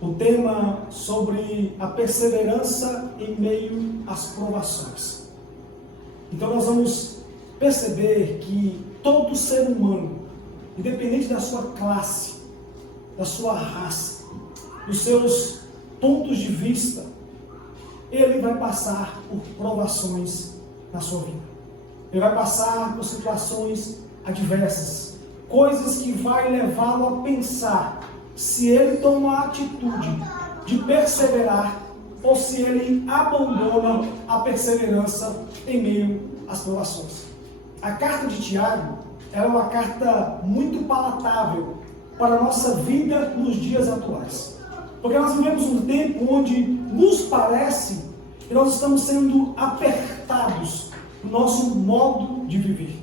o tema sobre a perseverança em meio às provações. Então nós vamos perceber que todo ser humano, independente da sua classe, da sua raça, dos seus pontos de vista, ele vai passar por provações na sua vida. Ele vai passar por situações adversas, coisas que vai levá-lo a pensar se ele toma a atitude de perseverar ou se ele abandona a perseverança em meio às provações. A carta de Tiago é uma carta muito palatável para a nossa vida nos dias atuais. Porque nós vivemos um tempo onde nos parece que nós estamos sendo apertados no nosso modo de viver.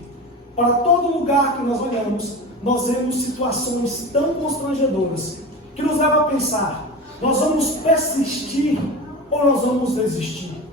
Para todo lugar que nós olhamos, nós vemos situações tão constrangedoras que nos levam a pensar: nós vamos persistir ou nós vamos desistir?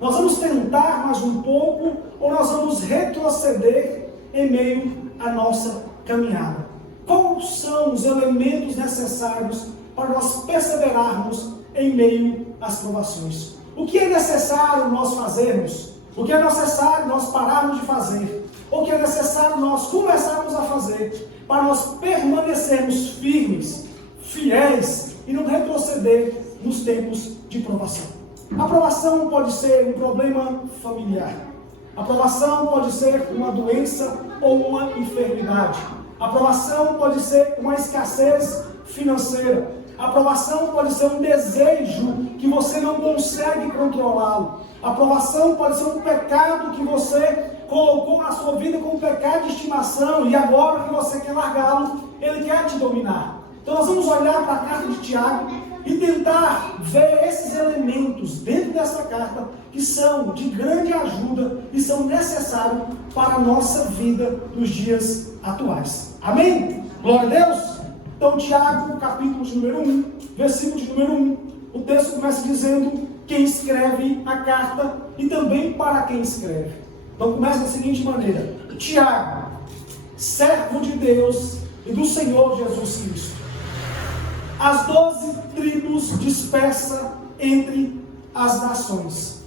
Nós vamos tentar mais um pouco ou nós vamos retroceder em meio à nossa caminhada? Quais são os elementos necessários para nós perseverarmos em meio às provações? O que é necessário nós fazermos? O que é necessário nós pararmos de fazer? O que é necessário nós começarmos a fazer para nós permanecermos firmes, fiéis e não retroceder nos tempos de provação? A provação pode ser um problema familiar. A provação pode ser uma doença ou uma enfermidade. A provação pode ser uma escassez financeira. A provação pode ser um desejo que você não consegue controlá-lo. A provação pode ser um pecado que você colocou na sua vida como pecado de estimação e agora que você quer largá-lo, ele quer te dominar. Então nós vamos olhar para a carta de Tiago e tentar ver esses elementos dentro dessa carta que são de grande ajuda e são necessários para a nossa vida nos dias atuais. Amém? Glória a Deus! Então Tiago, capítulo de número 1, versículo de número 1, o texto começa dizendo quem escreve a carta e também para quem escreve. Então começa da seguinte maneira: Tiago, servo de Deus e do Senhor Jesus Cristo, as 12 tribos dispersas entre as nações,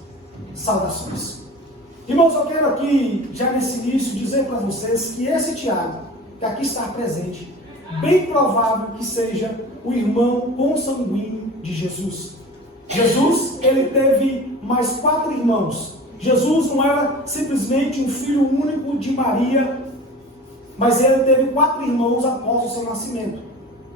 saudações. Irmãos, eu quero aqui, já nesse início, dizer para vocês que esse Tiago, que aqui está presente, bem provável que seja o irmão consanguíneo de Jesus. Jesus, ele teve mais 4 irmãos. Jesus não era simplesmente um filho único de Maria, mas ele teve 4 irmãos após o seu nascimento.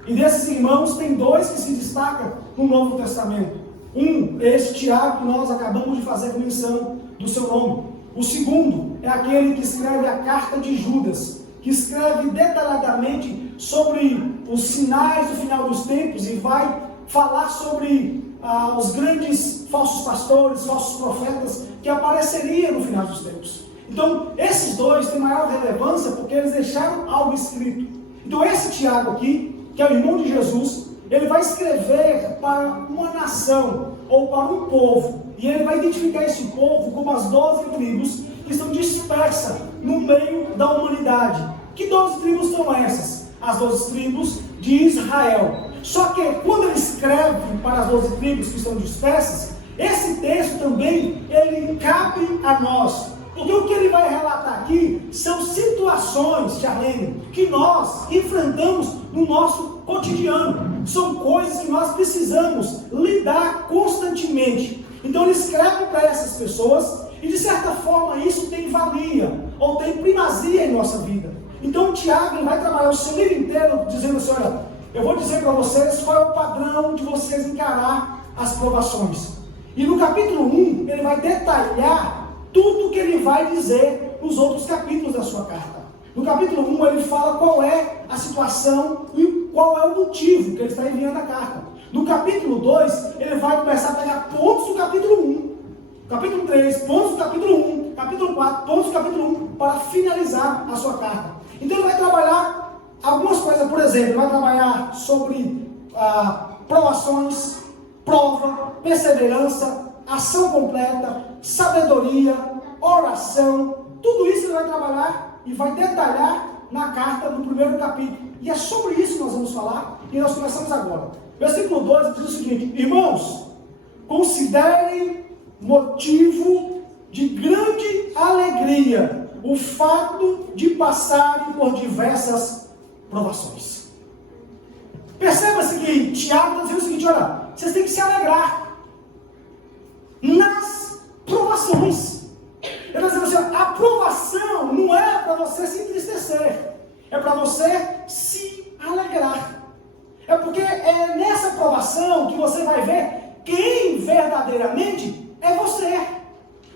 E desses irmãos, tem 2 que se destacam no Novo Testamento. Um é esse Tiago que nós acabamos de fazer menção do seu nome. O segundo é aquele que escreve a carta de Judas, que escreve detalhadamente sobre os sinais do final dos tempos e vai falar sobre os grandes falsos pastores, falsos profetas que apareceriam no final dos tempos. Então, esses 2 têm maior relevância porque eles deixaram algo escrito. Então, esse Tiago aqui, que é o irmão de Jesus, ele vai escrever para uma nação ou para um povo. E ele vai identificar esse povo como as 12 tribos que estão dispersas no meio da humanidade. Que 12 tribos são essas? As 12 tribos de Israel. Só que quando ele escreve para as 12 tribos que estão dispersas, esse texto também, ele cabe a nós. Porque o que ele vai relatar aqui são situações, Charlene, que nós enfrentamos no nosso cotidiano. São coisas que nós precisamos lidar constantemente. Então ele escreve para essas pessoas e de certa forma isso tem valia ou tem primazia em nossa vida. Então o Tiago vai trabalhar o seu livro inteiro dizendo assim: olha, eu vou dizer para vocês qual é o padrão de vocês encarar as provações. E no capítulo 1 ele vai detalhar tudo o que ele vai dizer nos outros capítulos da sua carta. No capítulo 1 ele fala qual é a situação e qual é o motivo que ele está enviando a carta. No capítulo 2 ele vai começar a pegar pontos do capítulo 1. Capítulo 3, pontos do capítulo 1. Capítulo 4, pontos do capítulo 1, para finalizar a sua carta. Então ele vai trabalhar algumas coisas, por exemplo, ele vai trabalhar sobre provações, prova, perseverança, ação completa, sabedoria, oração. Tudo isso ele vai trabalhar e vai detalhar na carta do primeiro capítulo. E é sobre isso que nós vamos falar e nós começamos agora. Versículo 2 diz o seguinte: irmãos, considerem motivo de grande alegria o fato de passarem por diversas provações. Perceba-se que Tiago está dizendo o seguinte: olha, vocês têm que se alegrar nas provações. Ele está dizendo assim: a provação não é para você se entristecer, é para você se alegrar. É porque é nessa provação que você vai ver quem verdadeiramente é você.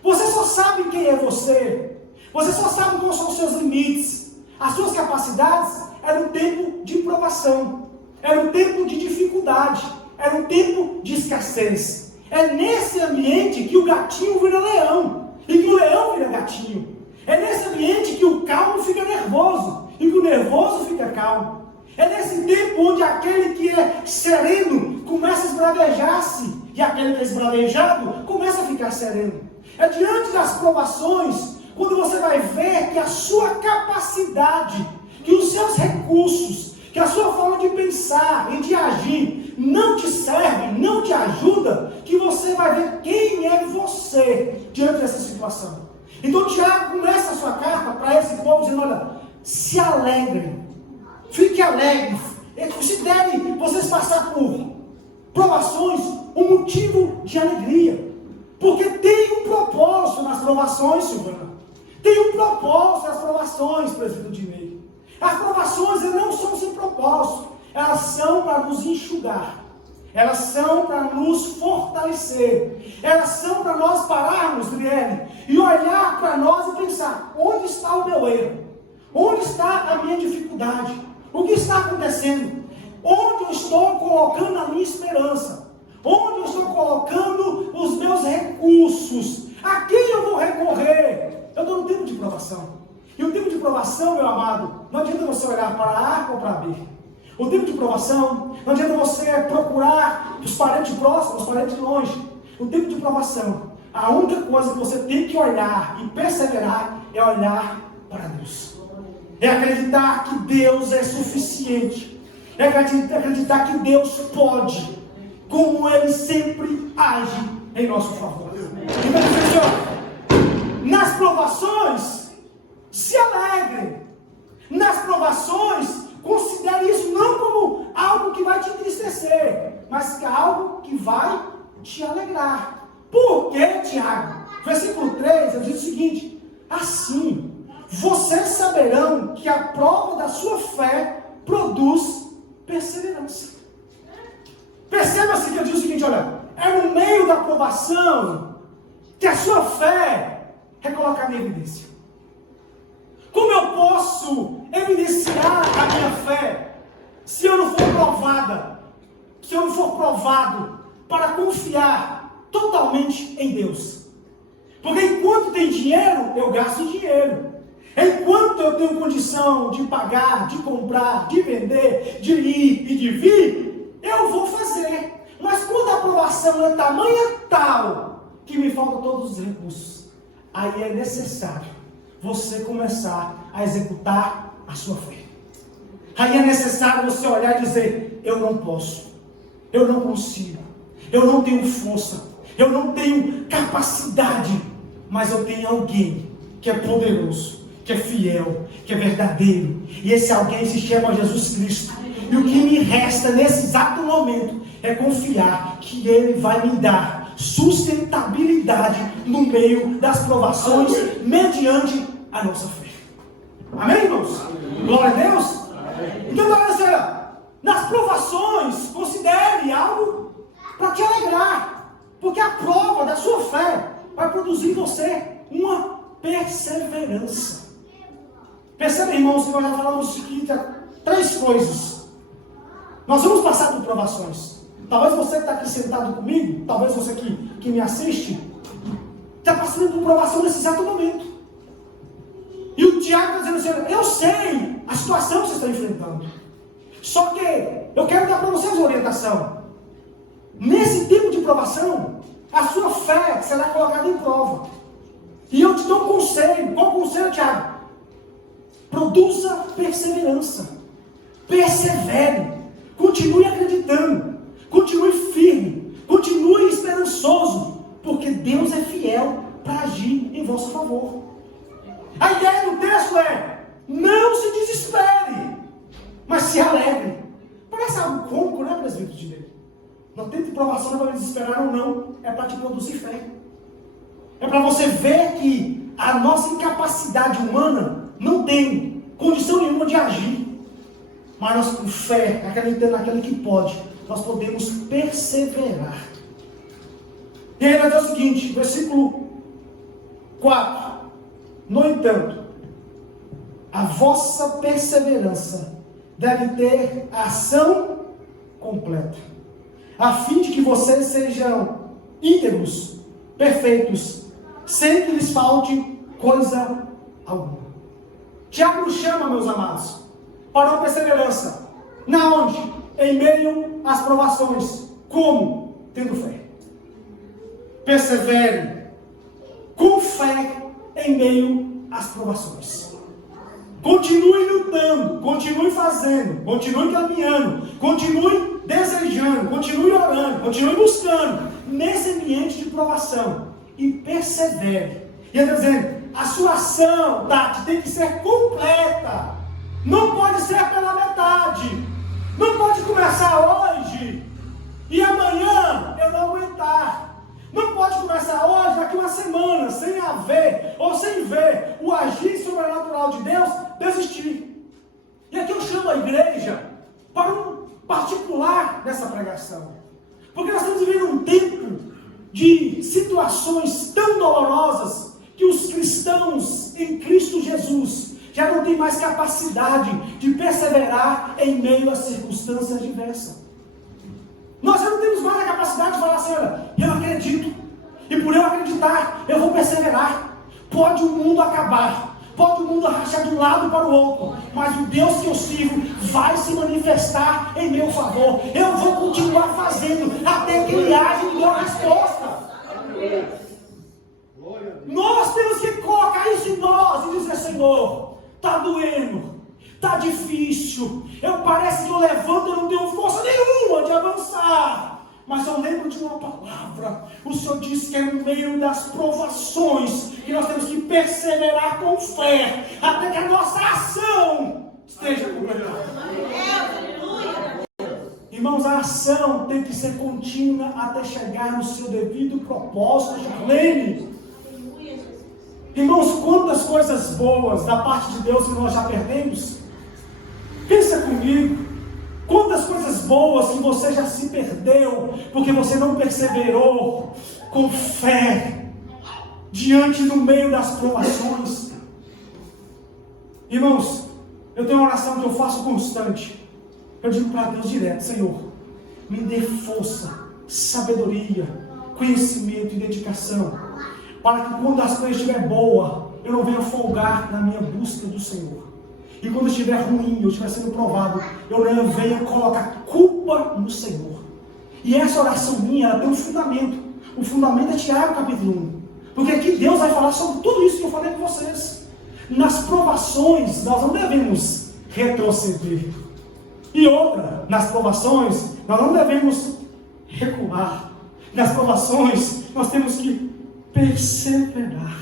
Você só sabe quem é você. Você só sabe quais são os seus limites. As suas capacidades eram um tempo de provação. Era um tempo de dificuldade. Era um tempo de escassez. É nesse ambiente que o gatinho vira leão. E que o leão vira gatinho. É nesse ambiente que o calmo fica nervoso. E que o nervoso fica calmo. É nesse tempo onde aquele que é sereno começa a esbravejar-se. E aquele que é esbravejado começa a ficar sereno. É diante das provações, quando você vai ver que a sua capacidade, que os seus recursos, que a sua forma de pensar e de agir não te serve, não te ajuda, que você vai ver quem é você diante dessa situação. Então Tiago começa a sua carta para esse povo dizendo: olha, se alegrem, fique alegre, considere vocês passar por provações um motivo de alegria. Porque tem um propósito nas provações, Silvana. Tem um propósito nas provações, presbítero Dinei. As provações não são sem propósito. Elas são para nos enxugar. Elas são para nos fortalecer. Elas são para nós pararmos, Driele, e olhar para nós e pensar: onde está o meu erro? Onde está a minha dificuldade? O que está acontecendo? Onde eu estou colocando a minha esperança? Onde eu estou colocando os meus recursos? A quem eu vou recorrer? Eu estou no tempo de provação. E o tempo de provação, meu amado, não adianta você olhar para A ou para B. O tempo de provação, não adianta você procurar os parentes próximos, os parentes longe. O tempo de provação, a única coisa que você tem que olhar e perseverar é olhar para Deus. É acreditar que Deus é suficiente. É acreditar que Deus pode, como Ele sempre age em nosso favor. Então, nas provações, se alegre. Nas provações, considere isso não como algo que vai te entristecer, mas que é algo que vai te alegrar. Por quê, Tiago? Versículo 3, ele diz o seguinte: assim, vocês saberão que a prova da sua fé produz perseverança. Perceba-se que eu digo o seguinte: olha, é no meio da provação que a sua fé é colocada em evidência. Como eu posso evidenciar a minha fé se eu não for provada, se eu não for provado para confiar totalmente em Deus? Porque enquanto tem dinheiro, eu gasto dinheiro. Enquanto eu tenho condição de pagar, de comprar, de vender, de ir e de vir, eu vou fazer. Mas quando a aprovação é tamanha tal que me faltam todos os recursos, aí é necessário você começar a executar a sua fé. Aí é necessário você olhar e dizer: eu não posso, eu não consigo, eu não tenho força, eu não tenho capacidade, mas eu tenho alguém que é poderoso, que é fiel, que é verdadeiro, e esse alguém se chama Jesus Cristo. E o que me resta nesse exato momento é confiar que Ele vai me dar sustentabilidade no meio das provações, mediante a nossa fé. Amém, irmãos? Glória a Deus. Então, nas provações, considere algo para te alegrar, porque a prova da sua fé vai produzir em você uma perseverança. Percebe, irmãos, que nós já falamos o seguinte: 3 coisas. Nós vamos passar por provações. Talvez você que está aqui sentado comigo, talvez você que me assiste, está passando por provação nesse exato momento. E o Tiago está dizendo assim: eu sei a situação que você está enfrentando. Só que eu quero dar para vocês uma orientação. Nesse tempo de provação, a sua fé será colocada em prova. E eu te dou um conselho. Qual conselho, Tiago? Produza perseverança. Persevere. Continue acreditando. favor. A ideia do texto é: não se desespere, mas se alegre. Parece algo cômico, né, presbítero de Deus? Não tem provação para desesperar ou não, é para te produzir fé. É para você ver que a nossa incapacidade humana não tem condição nenhuma de agir. Mas nós, com fé, acreditando naquele que pode, nós podemos perseverar. E aí vai dizer o seguinte, versículo 4. No entanto, a vossa perseverança deve ter ação completa, a fim de que vocês sejam íntegros, perfeitos, sem que lhes falte coisa alguma. Tiago nos chama, meus amados, para uma perseverança. Na onde? Em meio às provações. Como? Tendo fé. Persevere com fé em meio às provações. Continue lutando, continue fazendo, continue caminhando, continue desejando, continue orando, continue buscando nesse ambiente de provação e persevere. E ele está dizendo, a sua ação, Tati, tem que ser completa. Não pode ser pela metade. Não pode começar hoje e amanhã eu não aguentar. Não pode começar hoje, daqui uma semana, sem haver ou sem ver o agir sobrenatural de Deus, desistir. E aqui eu chamo a igreja para um particular nessa pregação. Porque nós estamos vivendo um tempo de situações tão dolorosas que os cristãos em Cristo Jesus já não têm mais capacidade de perseverar em meio a circunstâncias diversas. Nós já não temos mais a capacidade de falar assim, olha, eu acredito, e por eu acreditar, eu vou perseverar. Pode o mundo acabar, pode o mundo rachar de um lado para o outro, mas o Deus que eu sirvo vai se manifestar em meu favor. Eu vou continuar fazendo até que Ele haja e me dê uma resposta. Nós temos que colocar isso em nós e dizer, Senhor, está doendo, está difícil, parece que eu levanto, eu não tenho força nenhuma de avançar, mas eu lembro de uma palavra. O Senhor disse que é no meio das provações que nós temos que perseverar com fé, até que a nossa ação esteja completada. Irmãos, a ação tem que ser contínua até chegar no seu devido propósito, pleno. Irmãos, quantas coisas boas da parte de Deus que nós já perdemos. Pensa comigo, quantas coisas boas que você já se perdeu, porque você não perseverou com fé, diante do meio das provações. Irmãos, eu tenho uma oração que eu faço constante. Eu digo para Deus direto, Senhor, me dê força, sabedoria, conhecimento e dedicação, para que quando as coisas estiverem boas, eu não venha folgar na minha busca do Senhor. E quando estiver ruim, eu estiver sendo provado, eu não venha colocar culpa no Senhor. E essa oração minha, ela tem um fundamento. O fundamento é Tiago capítulo 1. Porque aqui Deus vai falar sobre tudo isso que eu falei com vocês. Nas provações, nós não devemos retroceder. E outra, nas provações, nós não devemos recuar. Nas provações, nós temos que perseverar.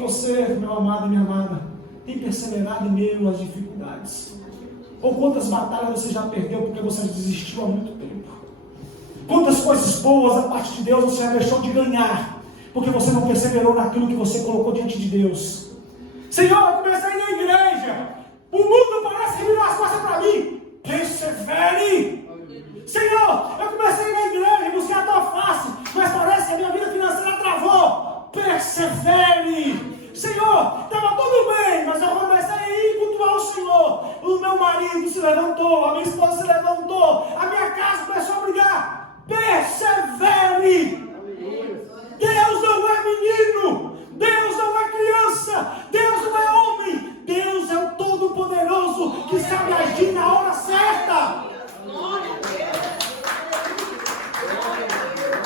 Você, meu amado e minha amada, tem perseverado em meio às dificuldades? Ou quantas batalhas você já perdeu porque você desistiu há muito tempo? Quantas coisas boas da parte de Deus você já deixou de ganhar porque você não perseverou naquilo que você colocou diante de Deus? Senhor, eu comecei na igreja, o mundo parece que virou as costas para mim. Persevere! Senhor, eu comecei na igreja, busquei a tua face, mas parece que a minha vida financeira travou. Persevere! Senhor, estava tudo bem, mas eu comecei a ir cultuar o Senhor. O meu marido se levantou, a minha esposa se levantou, a minha casa começou a brigar. Persevere! Deus não é menino, Deus não é criança, Deus não é homem, Deus é o Todo-Poderoso que sabe agir na hora certa.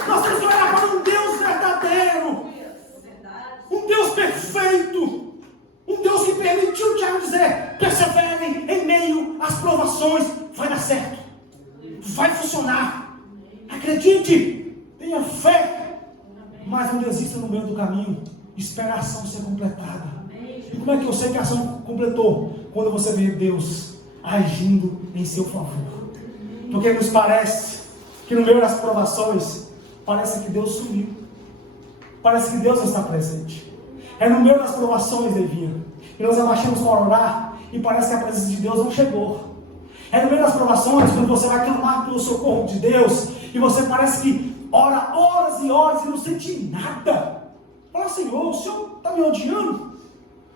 Nós temos que olhar para um Deus verdadeiro, um Deus perfeito, um Deus que permitiu o Tiago dizer: persevere em meio às provações, vai dar certo, vai funcionar, acredite, tenha fé, mas não desista no meio do caminho. espera a ação ser completada. E como é que eu sei que a ação completou? Quando você vê Deus agindo em seu favor. Porque nos parece que no meio das provações, parece que Deus sumiu. Parece que Deus não está presente. É no meio das provações, Devinha, que nós abaixamos para orar e parece que a presença de Deus não chegou. É no meio das provações, quando você vai clamar pelo socorro de Deus e você parece que ora horas e horas e não sente nada. Fala, Senhor, o Senhor está me odiando?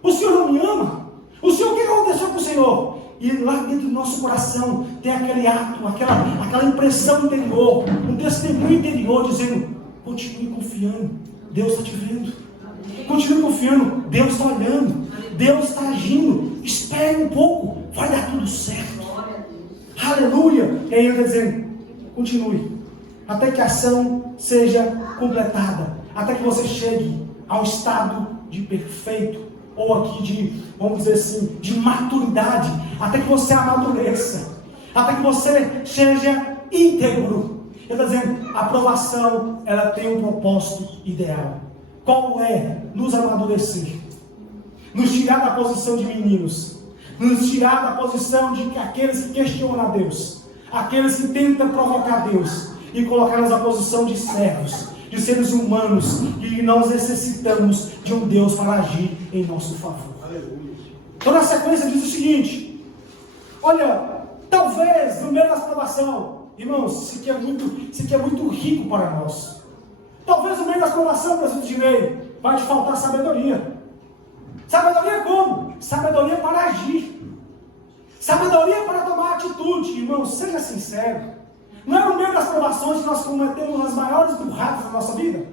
O Senhor não me ama? O Senhor, o que aconteceu com o Senhor? E lá dentro do nosso coração tem aquele ato, aquela impressão interior, um testemunho interior dizendo: continue confiando, Deus está te vendo. Continue confiando, Deus está olhando, Deus está agindo. Espere um pouco, vai dar tudo certo. Aleluia! E aí ele está dizendo: continue, até que a ação seja completada, até que você chegue ao estado de perfeito, ou aqui de, vamos dizer assim, de maturidade, até que você amadureça, até que você seja íntegro. Ele está dizendo, a aprovação, ela tem um propósito ideal. Qual é? Nos amadurecer, nos tirar da posição de meninos, nos tirar da posição de aqueles que questionam a Deus, aqueles que tentam provocar Deus, e colocar-nos na posição de servos, de seres humanos, que nós necessitamos de um Deus para agir em nosso favor. Aleluia. Então na sequência diz o seguinte: olha, talvez no meio da provação, irmãos, isso aqui é muito rico para nós. Talvez no meio da provação, presidente de meio, vai te faltar sabedoria. Sabedoria como? Sabedoria para agir. Sabedoria para tomar atitude. Irmãos, seja sincero. Não é no meio das provações que nós cometemos as maiores burradas da nossa vida?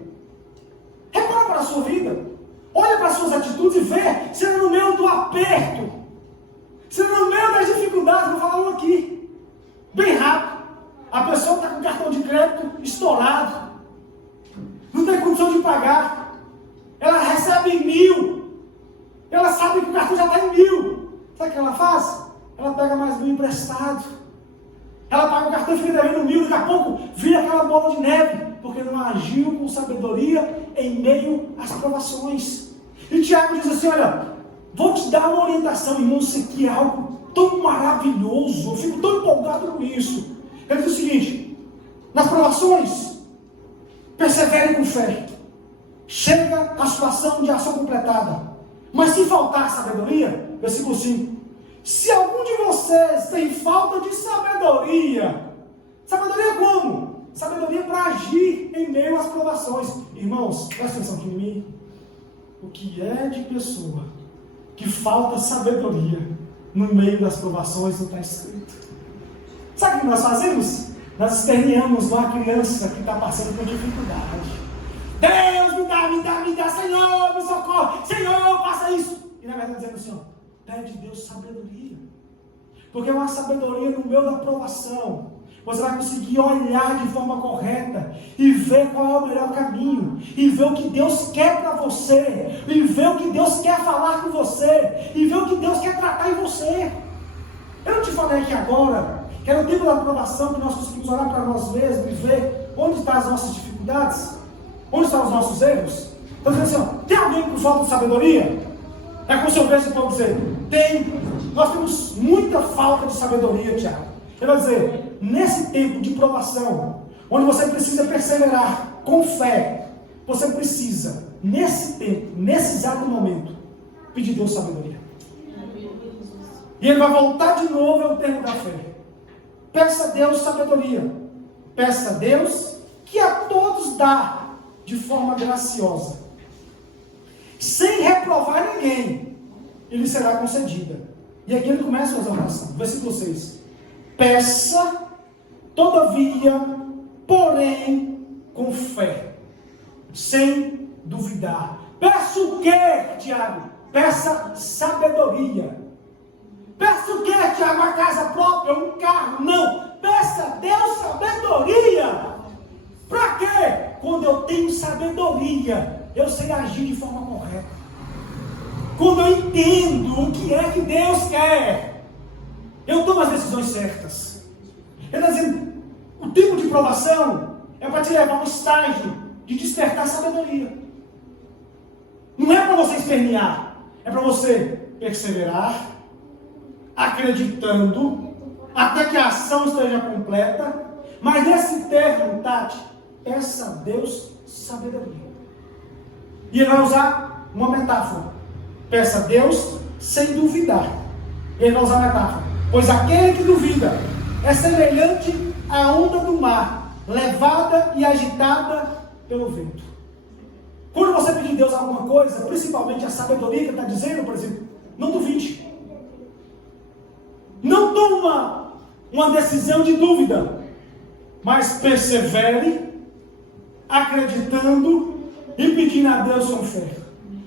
Repara para a sua vida. Olha para as suas atitudes e vê se é no meio do aperto, se é no meio das dificuldades. Vou falar um aqui, bem rápido. A pessoa está com o cartão de crédito estourado, não tem condição de pagar, ela recebe 1.000, ela sabe que o cartão já está em 1.000. Sabe o que ela faz? Ela pega mais 1.000 emprestado. Ela paga o cartão e fica devendo 1.000, daqui a pouco vira aquela bola de neve, porque não agiu com sabedoria em meio às provações. E Tiago diz assim: olha, vou te dar uma orientação, irmão, isso aqui é algo tão maravilhoso, eu fico tão empolgado com isso. Ele diz o seguinte: nas provações, persevere com fé, chega a situação de ação completada, mas se faltar sabedoria, versículo 5, se algum de vocês tem falta de sabedoria, sabedoria como? Sabedoria para agir em meio às provações. Irmãos, presta atenção aqui em mim. O que é de pessoa que falta sabedoria no meio das provações não está escrito. Sabe o que nós fazemos? Nós esperneamos uma criança que está passando por dificuldade. Deus, me dá, Senhor, me socorre, Senhor, faça isso. E na verdade dizendo assim, ó, pede Deus sabedoria, porque é uma sabedoria no meio da provação. Você vai conseguir olhar de forma correta e ver qual é o melhor caminho, e ver o que Deus quer para você, e ver o que Deus quer falar com você, e ver o que Deus quer tratar em você. Eu não te falei aqui agora que é no tempo da provação que nós conseguimos olhar para nós mesmos e ver onde estão as nossas dificuldades, onde estão os nossos erros. Então, dizendo assim, ó, tem alguém com falta de sabedoria? É como se eu viesse para dizer, tem. Nós temos muita falta de sabedoria, Tiago. Ele vai dizer, nesse tempo de provação, onde você precisa perseverar com fé, você precisa, nesse tempo, nesse exato momento, pedir a Deus sabedoria. E ele vai voltar de novo ao termo da fé. Peça a Deus sabedoria. Peça a Deus que a todos dá de forma graciosa, sem reprovar ninguém, e lhe será concedida. E aqui ele começa a fazer a oração. Versículo 6. Peça, todavia, porém, com fé, sem duvidar. Peça o quê, Tiago? Peça sabedoria. Peça o quê, Tiago? Uma casa própria, um carro? Não. Peça a Deus sabedoria. Para quê? Quando eu tenho sabedoria, eu sei agir de forma correta. Quando eu entendo o que é que Deus quer, eu tomo as decisões certas. Ele está dizendo, o tempo de provação é para te levar a um estágio de despertar sabedoria. Não é para você espernear, é para você perseverar, acreditando, até que a ação esteja completa. Mas nesse termo, Tati, peça a Deus sabedoria. E ele vai usar uma metáfora. Peça a Deus sem duvidar. Ele vai usar a metáfora. Pois aquele que duvida é semelhante à onda do mar, levada e agitada pelo vento. Quando você pedir a Deus alguma coisa, principalmente a sabedoria que ele está dizendo, por exemplo, não duvide. Não toma uma decisão de dúvida, mas persevere, acreditando e pedindo a Deus com fé.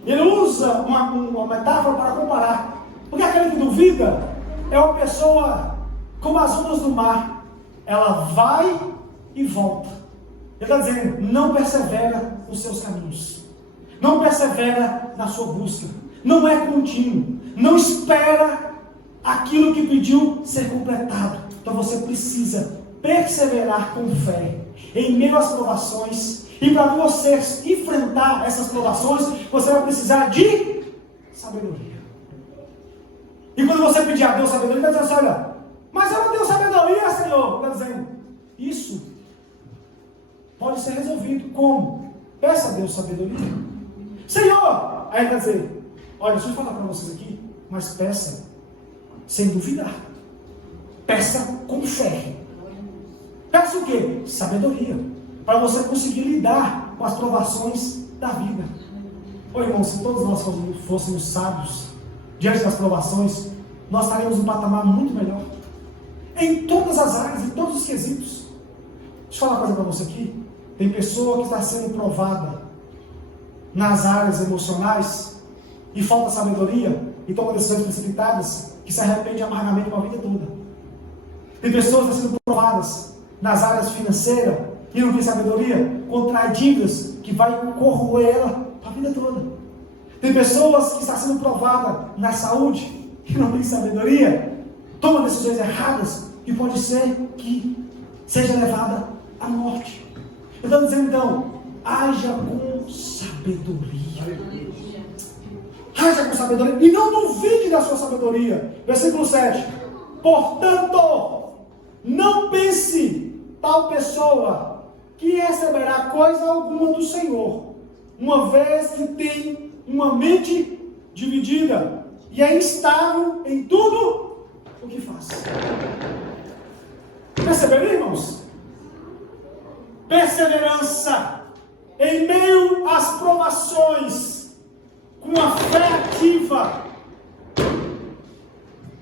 Ele usa uma metáfora para comparar. Porque aquele que duvida é uma pessoa como as ondas do mar. Ela vai e volta. Ele está dizendo, não persevera nos seus caminhos. Não persevera na sua busca. Não é contínuo. Não espera aquilo que pediu ser completado. Então você precisa perseverar com fé em meio às provações. E para você enfrentar essas provações, você vai precisar de sabedoria. E quando você pedir a Deus sabedoria, ele está dizendo assim, olha, mas eu não tenho sabedoria, Senhor. Está dizendo, isso pode ser resolvido. Como? Peça a Deus sabedoria. Senhor! Aí ele vai dizer, olha, deixa eu falar para vocês aqui, mas peça sem duvidar. Peça com fé. Peça o quê? Sabedoria. Para você conseguir lidar com as provações da vida. Ô irmão, se todos nós fôssemos sábios diante das provações, nós estaríamos num patamar muito melhor. Em todas as áreas, em todos os quesitos. Deixa eu falar uma coisa para você aqui. Tem pessoa que está sendo provada nas áreas emocionais e falta sabedoria e toma decisões precipitadas que se arrepende amargamente com a vida toda. Tem pessoas que estão sendo provadas nas áreas financeiras e não tem sabedoria, contrai dívidas que vai corroer ela para a vida toda. Tem pessoas que estão sendo provadas na saúde e não tem sabedoria, toma decisões erradas e pode ser que seja levada à morte. Eu estou dizendo então, haja com sabedoria. Haja com sabedoria e não duvide da sua sabedoria. Versículo 7. Portanto, não pense tal pessoa que receberá coisa alguma do Senhor, uma vez que tem uma mente dividida e é instável em tudo o que faz. Perceberam, irmãos? Perseverança em meio às provações, com a fé ativa,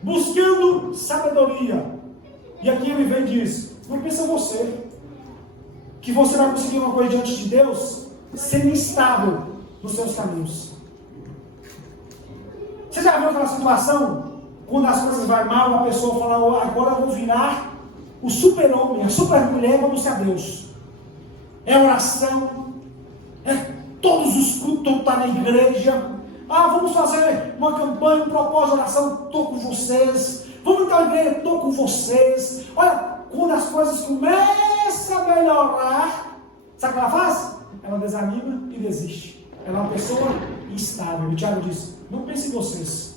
buscando sabedoria. E aqui ele vem e diz, não pensa você que você vai conseguir uma coisa diante de Deus sendo instável nos seus caminhos. Você já viu aquela situação quando as coisas vão mal, a pessoa fala, agora eu vou virar o super-homem, a super-mulher, vou buscar Deus. É oração, é todos os cultos estão na igreja. Vamos fazer uma campanha, um propósito de oração, estou com vocês. Vamos então à igreja, estou com vocês. Olha, quando as coisas começam a melhorar, sabe o que ela faz? Ela desanima e desiste. Ela é uma pessoa instável. O Tiago diz, não pense em vocês,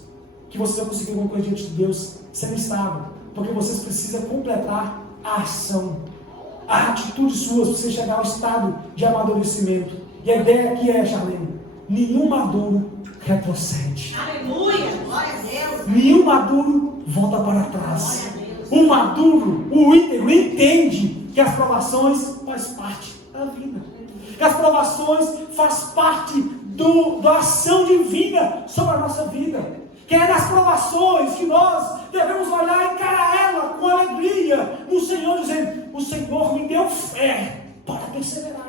que vocês vão conseguir alguma coisa diante de Deus sendo instável, porque vocês precisam completar a ação, a atitude sua, para você chegar ao estado de amadurecimento. E a ideia aqui é, Charlene, nenhum maduro retrocede. Aleluia, glória a Deus. Nenhum maduro volta para trás. O maduro, o íntegro, entende que as provações faz parte da vida. Que as provações faz parte da ação divina sobre a nossa vida. Que é nas provações que nós devemos olhar e encarar ela com alegria no Senhor, dizendo, o Senhor me deu fé para perseverar.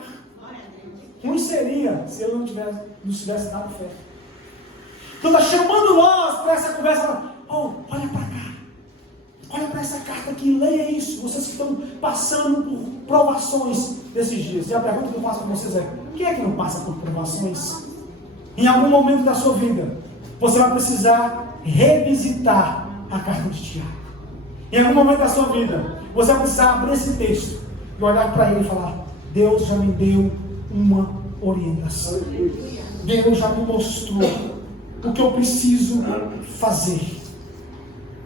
Ruim seria se eu não tivesse dado fé. Então está chamando nós para essa conversa. Olha para cá. Olha para essa carta aqui, leia isso. Vocês que estão passando por provações desses dias. E a pergunta que eu faço para vocês é, quem é que não passa por provações? Em algum momento da sua vida, você vai precisar revisitar a carta de Tiago. Em algum momento da sua vida, você vai precisar abrir esse texto e olhar para ele e falar, Deus já me deu uma orientação. Deus já me mostrou o que eu preciso fazer.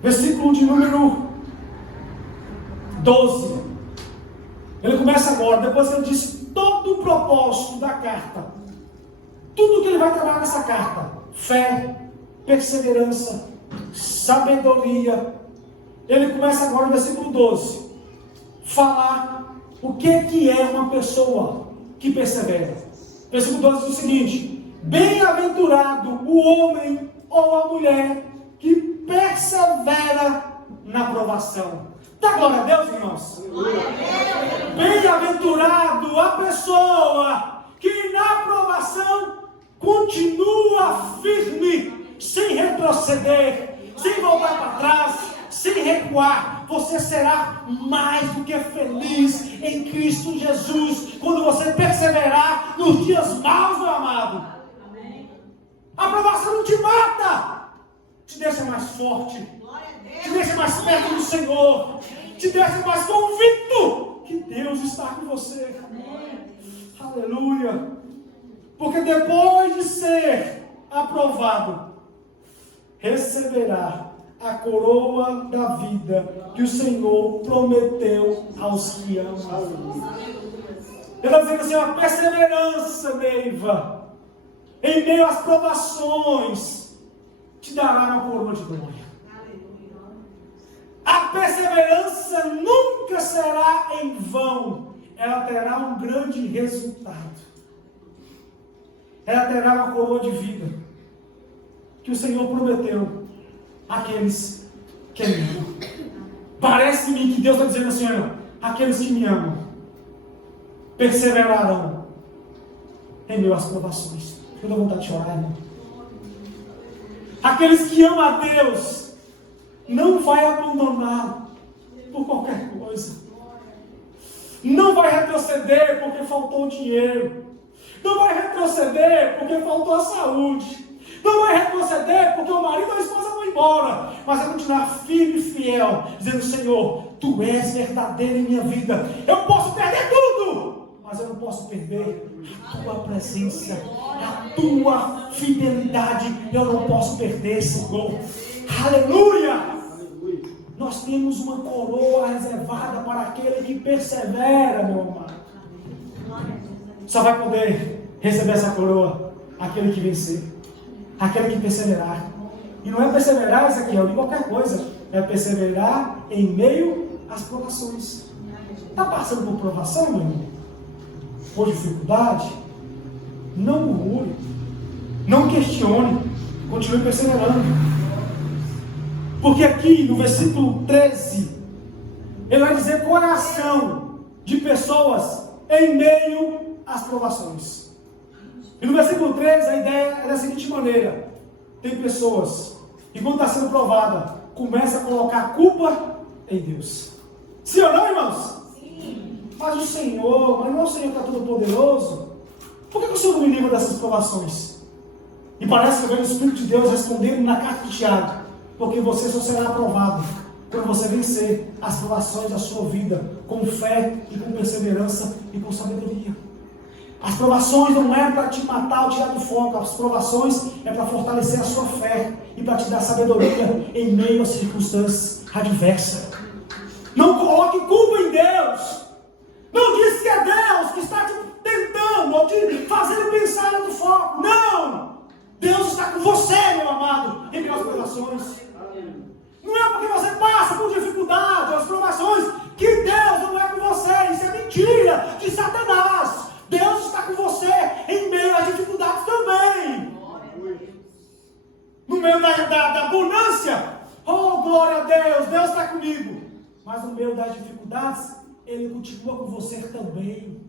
Versículo de número 12. Ele começa agora, depois que ele diz todo o propósito da carta. Tudo que ele vai trabalhar nessa carta. Fé, perseverança, sabedoria. Ele começa agora no versículo 12. Falar o que é uma pessoa que persevera. Versículo 12 diz o seguinte: bem-aventurado o homem ou a mulher que persevera na provação. Dá glória a Deus, irmãos. Bem-aventurado a pessoa que na provação continua firme, sem retroceder, sem voltar para trás, sem recuar. Você será mais do que feliz em Cristo Jesus quando você perseverar nos dias maus, meu amado. A provação não te mata, te deixa mais forte, te deixa mais perto do Senhor, te deixa mais convicto que Deus está com você. Aleluia. Porque depois de ser aprovado, receberá a coroa da vida que o Senhor prometeu aos que amam. Ele está dizendo assim: a perseverança, Neiva, em meio às provações, te dará uma coroa de glória. A perseverança nunca será em vão. Ela terá um grande resultado. Ela terá uma coroa de vida que o Senhor prometeu àqueles que me amam. Parece-me que Deus está dizendo assim: olha, aqueles que me amam perseverarão em meio às provações. Eu dou vontade de chorar, irmão. Aqueles que amam a Deus não vai abandonar por qualquer coisa. Não vai retroceder porque faltou dinheiro. Não vai retroceder porque faltou a saúde. Não vai retroceder porque o marido ou a esposa vão embora. Mas vai continuar firme e fiel, dizendo: Senhor, Tu és verdadeiro em minha vida. Eu posso perder tudo, mas eu não posso perder a Tua presença, a Tua fidelidade. Eu não posso perder, Senhor. Aleluia! Nós temos uma coroa reservada para aquele que persevera, meu amado. Só vai poder receber essa coroa aquele que vencer, aquele que perseverar. E não é perseverar, Ezequiel, em qualquer coisa. É perseverar em meio às provações. Está passando por provação, meu irmão? Por dificuldade? Não murmure, não questione, continue perseverando. Porque aqui no versículo 13, ele vai dizer qual é a ação de pessoas em meio às provações. E no versículo 13 a ideia é da seguinte maneira: tem pessoas que quando está sendo provada, começa a colocar a culpa em Deus. Sim ou não, irmãos? Sim. Mas o Senhor, mas não é o Senhor que está todo poderoso? Por que o Senhor não me livra dessas provações? E parece que vem o Espírito de Deus respondendo na carta de Tiago: porque você só será aprovado quando você vencer as provações da sua vida com fé e com perseverança e com sabedoria. As provações não é para te matar ou tirar do foco. As provações é para fortalecer a sua fé e para te dar sabedoria em meio às circunstâncias adversas. Não coloque culpa em Deus. Não diz que é Deus que está te tentando ou te fazendo pensar do foco. Não! Deus está com você, meu amado, em meio às provações. Não é porque você passa por dificuldades, as provações, que Deus não é com você. Isso é mentira de Satanás. Deus está com você em meio às dificuldades também. No meio da abundância, oh glória a Deus, Deus está comigo. Mas no meio das dificuldades, Ele continua com você também.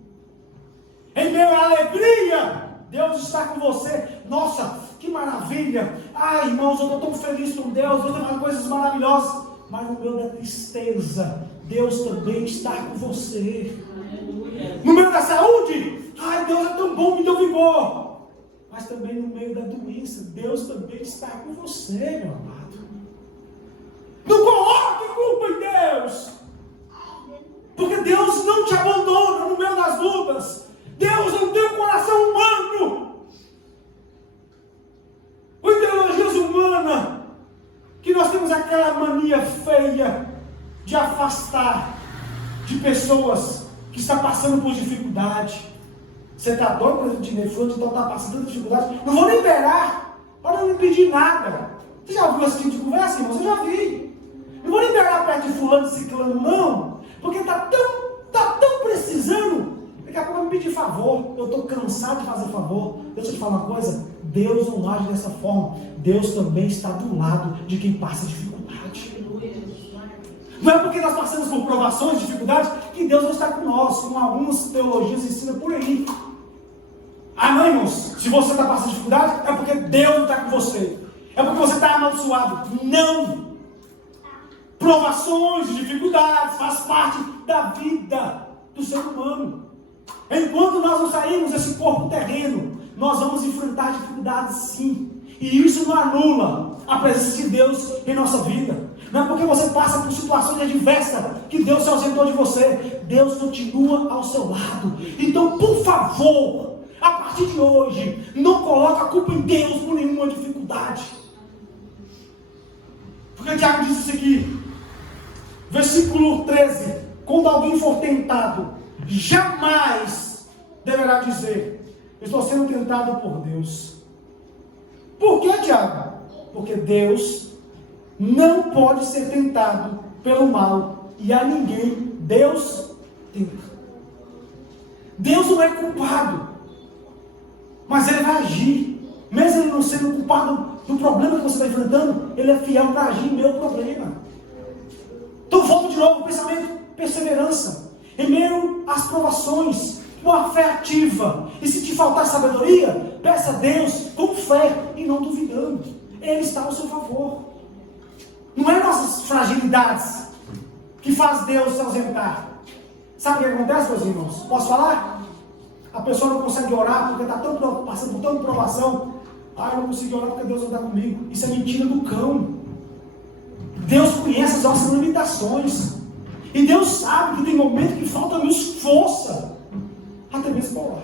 Em meio à alegria, Deus está com você. Nossa, que maravilha. Ai, irmãos, eu estou tão feliz com Deus, Deus está fazendo coisas maravilhosas. Mas no meio da tristeza, Deus também está com você. No meio da saúde, ai, Deus é tão bom, me deu vigor. Mas também no meio da doença, Deus também está com você, meu amado. Não coloque culpa em Deus, porque Deus não te abandona no meio das lutas. Deus não tem um coração humano. de afastar de pessoas que estão passando por dificuldade. Você está doido, por exemplo, de fulano, então está passando por dificuldade. Não vou liberar, para não me pedir nada. Você já ouviu esse tipo de conversa, irmão? Você já vi. Não vou liberar perto de fulano, ciclano, não, porque está tão precisando. Daqui a pouco vai me pedir favor. Eu estou cansado de fazer favor. Deixa eu te falar uma coisa. Deus não age dessa forma. Deus também está do lado de quem passa dificuldade. Não é porque nós passamos por provações, dificuldades, que Deus não está com nós, como algumas teologias ensinam por aí. Ah, não, irmãos, se você está passando dificuldade, é porque Deus não está com você. É porque você está amaldiçoado. Não! Provações e dificuldades faz parte da vida do ser humano. Enquanto nós não sairmos desse corpo terreno, nós vamos enfrentar dificuldades sim. E isso não anula a presença de Deus em nossa vida. Não é porque você passa por situações adversas que Deus se ausentou de você. Deus continua ao seu lado. Então, por favor, a partir de hoje, não coloque a culpa em Deus por nenhuma dificuldade. Porque Tiago diz isso aqui. Versículo 13. Quando alguém for tentado, jamais deverá dizer: estou sendo tentado por Deus. Por que, Tiago? Porque Deus não pode ser tentado pelo mal, e a ninguém Deus tenta. Deus não é culpado, mas Ele vai agir. Mesmo Ele não sendo culpado do problema que você está enfrentando, Ele é fiel para agir em meu problema. Então volto de novo, pensamento, perseverança. Em meio às provações, uma fé ativa. E se te faltar sabedoria, peça a Deus com fé e não duvidando. Ele está ao seu favor. Não é nossas fragilidades que faz Deus se ausentar. Sabe o que acontece, meus irmãos? Posso falar? A pessoa não consegue orar porque está passando por tanta provação. Ah, eu não consigo orar porque Deus não está comigo. Isso é mentira do cão. Deus conhece as nossas limitações. E Deus sabe que tem momentos que falta-nos força, até mesmo para orar.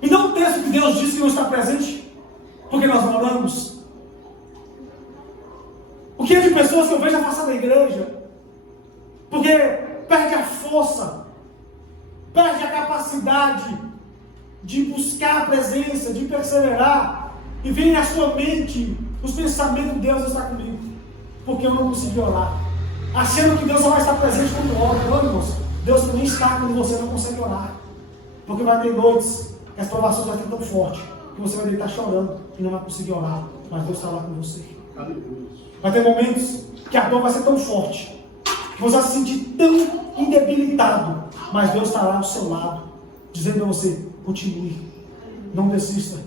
E não o texto que Deus disse que não está presente, porque nós não oramos. O que é de pessoas que eu vejo afastar da igreja, porque perde a força, perde a capacidade de buscar a presença, de perseverar, e vem na sua mente os pensamentos: Deus está comigo, porque eu não consegui orar. Achando que Deus só vai estar presente quando ora. Não, irmãos, Deus também está quando você não consegue orar. Porque vai ter noites que as provações vão ser tão fortes que você vai deitar chorando e não vai conseguir orar, mas Deus está lá com você. Vai ter momentos que a dor vai ser tão forte que você vai se sentir tão indebilitado, mas Deus estará ao seu lado, dizendo a você: continue, não desista,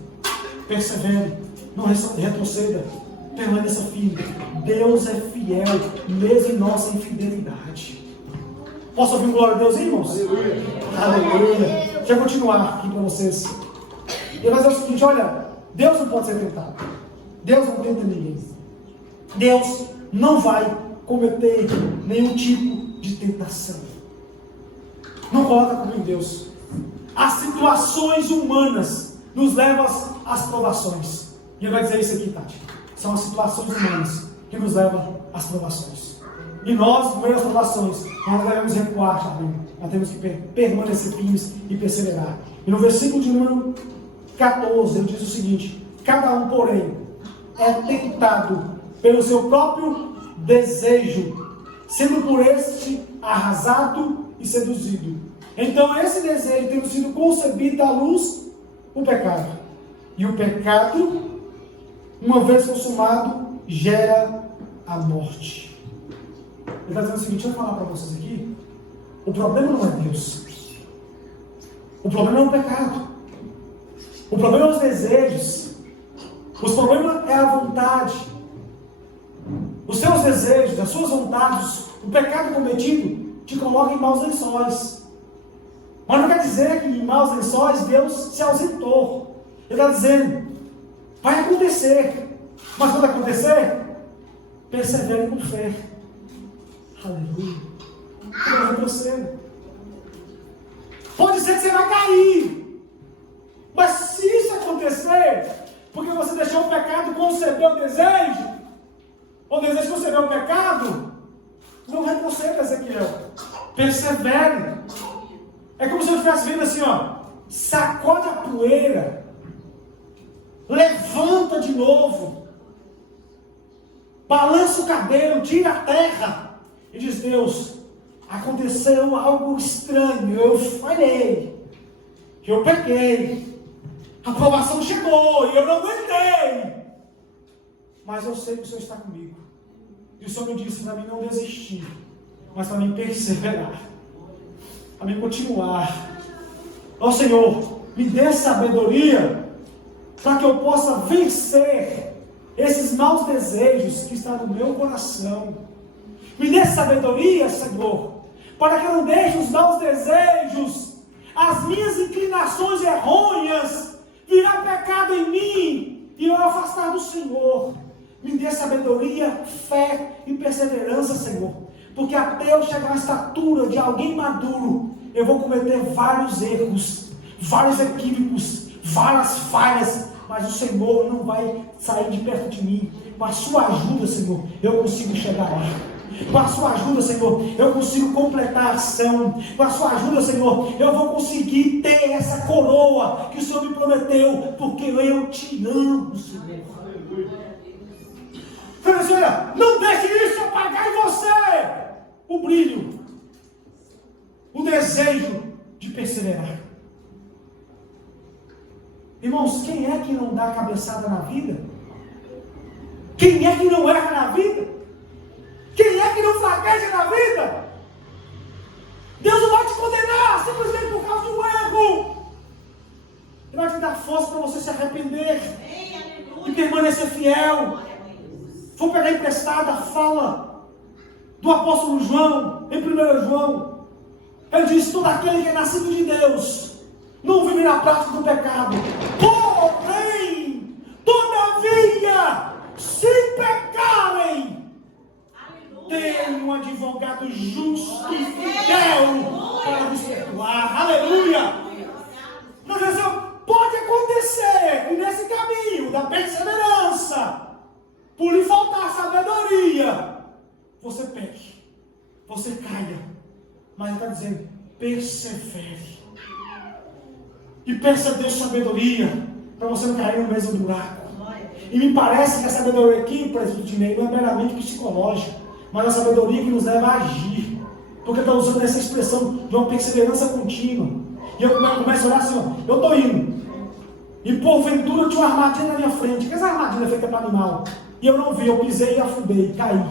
persevere, não retroceda, permaneça firme. Deus é fiel, mesmo em nossa infidelidade. Posso ouvir um glória a Deus, irmãos? Aleluia. Aleluia. Deixa eu continuar aqui para vocês. Ele vai dizer o seguinte: olha, Deus não pode ser tentado. Deus não tenta ninguém. Deus não vai cometer nenhum tipo de tentação. Não coloca culpa em Deus. As situações humanas nos levam às provações. E ele vai dizer isso aqui, Tati. São as situações humanas que nos levam às provações. E nós, no meio das provações, nós não devemos recuar, sabe? Nós temos que permanecer firmes e perseverar. E no versículo de número 14, ele diz o seguinte: cada um, porém, é tentado pelo seu próprio desejo, sendo por este arrasado e seduzido. Então esse desejo, tendo sido concebido à luz, o pecado. E o pecado, uma vez consumado, gera a morte. Ele está dizendo o seguinte: deixa eu falar para vocês aqui. O problema não é Deus. O problema é o pecado. O problema é os desejos. O problema é a vontade. Os seus desejos, as suas vontades, o pecado cometido te coloca em maus lençóis. Mas não quer dizer que em maus lençóis Deus se ausentou. Ele está dizendo: vai acontecer. Mas quando acontecer, persevere com fé. Aleluia. Não retroceda. Pode ser que você vai cair. Mas se isso acontecer, porque você deixou o pecado conceber o desejo concebeu o pecado, Não retroceda, Ezequiel. Persevere. É como se eu estivesse vendo assim, ó. Sacode a poeira. Levanta de novo. Balança o cabelo, tira a terra. E diz: Deus, aconteceu algo estranho. Eu falhei. Eu pequei. A provação chegou e eu não aguentei. Mas eu sei que o Senhor está comigo. E o Senhor me disse para mim não desistir, mas para mim perseverar, para mim continuar. Ó Senhor, me dê sabedoria para que eu possa vencer esses maus desejos que estão no meu coração. Me dê sabedoria, Senhor, para que eu não deixe os maus desejos, as minhas inclinações errôneas, virar pecado em mim e eu afastar do Senhor. Me dê sabedoria, fé e perseverança, Senhor, porque até eu chegar à estatura de alguém maduro, eu vou cometer vários erros, vários equívocos, várias falhas, mas o Senhor não vai sair de perto de mim. Com a sua ajuda, Senhor, eu consigo chegar lá. Com a sua ajuda, Senhor, eu consigo completar a ação. Com a sua ajuda, Senhor, eu vou conseguir ter essa coroa que o Senhor me prometeu, porque eu te amo, Senhor. Senhor, não deixe isso apagar em você o brilho, o desejo de perseverar. Irmãos, quem é que não dá cabeçada na vida? Quem é que não erra na vida? Quem é que não fraqueja na vida? Deus não vai te condenar simplesmente por causa de um erro. Ele vai te dar força para você se arrepender e permanecer fiel. Vou pegar emprestada a fala do apóstolo João, em 1 João. Ele diz: todo aquele que é nascido de Deus não vive na prática do pecado. Porém, todavia, se pecarem, tem um advogado justo e fiel para nos perdoar. Aleluia! Mas pode acontecer, e nesse caminho da perseverança, por lhe faltar sabedoria, você peque, você caia. Mas ele está dizendo: persevere. E peça a Deus sabedoria, para você não cair no mesmo buraco. E me parece que a sabedoria aqui, presbítero Dinei, não é meramente psicológica, mas a sabedoria que nos leva a agir. Porque está usando essa expressão de uma perseverança contínua. E eu começo a olhar assim: ó, eu estou indo, e porventura tinha uma armadilha na minha frente. Que essa armadilha é feita para animal. E eu não vi, eu pisei e afundei, caí.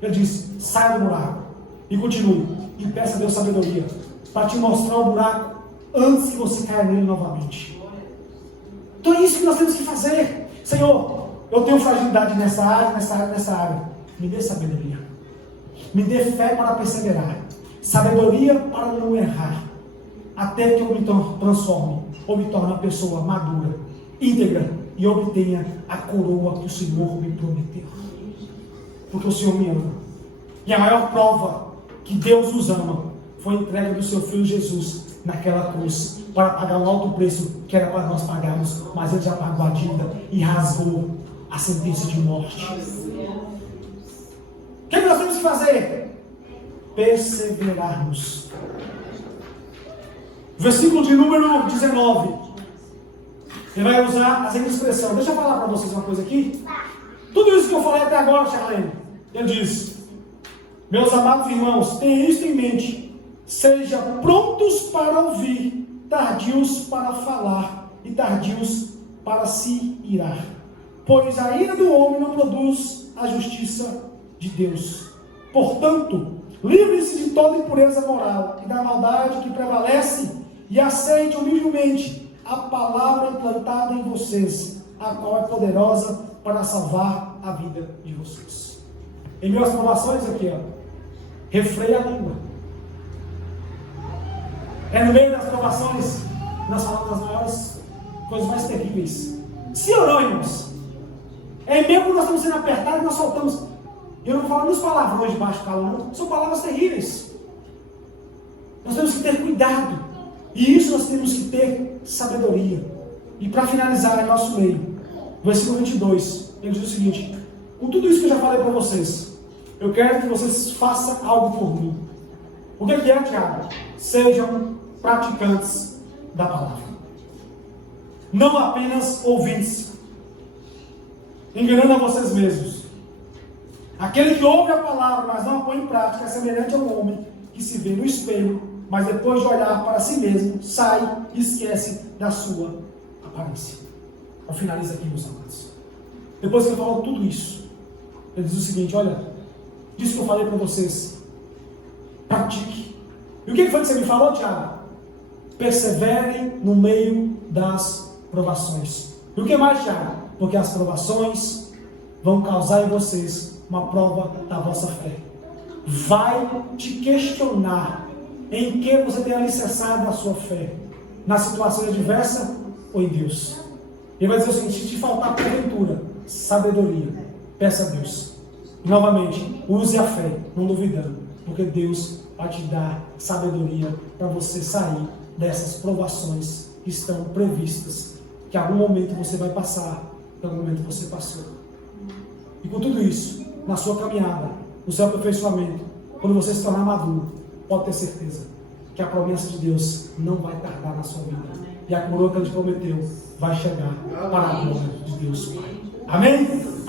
Ele disse: saia do buraco e continue. E peça a Deus sabedoria para te mostrar o buraco antes que você caia nele novamente. Então é isso que nós temos que fazer. Senhor, eu tenho fragilidade nessa área, nessa área, nessa área. Me dê sabedoria. Me dê fé para perseverar. Sabedoria para não errar. Até que eu me transforme ou me torne uma pessoa madura, íntegra, e obtenha a coroa que o Senhor me prometeu. Porque o Senhor me ama. E a maior prova que Deus nos ama foi a entrega do seu Filho Jesus naquela cruz, para pagar o alto preço que era para nós pagarmos, mas Ele já pagou a dívida e rasgou a sentença de morte. O que nós temos que fazer? Perseverarmos. Versículo de número 19. Ele vai usar a seguinte expressão. Deixa eu falar para vocês uma coisa aqui. Tudo isso que eu falei até agora, Charlene, ele diz: meus amados irmãos, tenham isso em mente. Sejam prontos para ouvir, tardios para falar e tardios para se irar. Pois a ira do homem não produz a justiça de Deus. Portanto, livre-se de toda impureza moral e da maldade que prevalece e aceite humildemente a palavra implantada em vocês, a qual é poderosa para salvar a vida de vocês. Em minhas provações aqui, ó, refreia a língua. É no meio das provações que nós falamos das maiores coisas mais terríveis. Sim ou não, irmãos? É mesmo que nós estamos sendo apertados e nós soltamos. Eu não falo nos palavrões de baixo calão, não. São palavras terríveis. Nós temos que ter cuidado. E isso nós temos que ter sabedoria. E para finalizar, em nosso meio, versículo 22, ele diz o seguinte: com tudo isso que eu já falei para vocês, eu quero que vocês façam algo por mim. O que é, Tiago? Sejam praticantes da palavra. Não apenas ouvintes, enganando a vocês mesmos. Aquele que ouve a palavra, mas não a põe em prática, é semelhante ao homem que se vê no espelho, mas depois de olhar para si mesmo, sai e esquece da sua aparência. Eu finalizo aqui, meus amados. Depois que eu falo tudo isso, ele diz o seguinte: olha, disso que eu falei para vocês, pratique. E o que foi que você me falou, Tiago? Perseverem no meio das provações. E o que mais, Tiago? Porque as provações vão causar em vocês uma prova da vossa fé. Vai te questionar em que você tem alicerçado a sua fé. Na situação adversa ou em Deus. Ele vai dizer o seguinte: se te faltar porventura sabedoria, peça a Deus. E, novamente, use a fé, não duvidando, porque Deus vai te dar sabedoria para você sair dessas provações que estão previstas, que em algum momento você vai passar, em algum momento você passou. E com tudo isso, na sua caminhada, no seu aperfeiçoamento, quando você se tornar maduro, pode ter certeza que a promessa de Deus não vai tardar na sua vida. E a coroa que Ele te prometeu vai chegar para a glória de Deus Pai. Amém?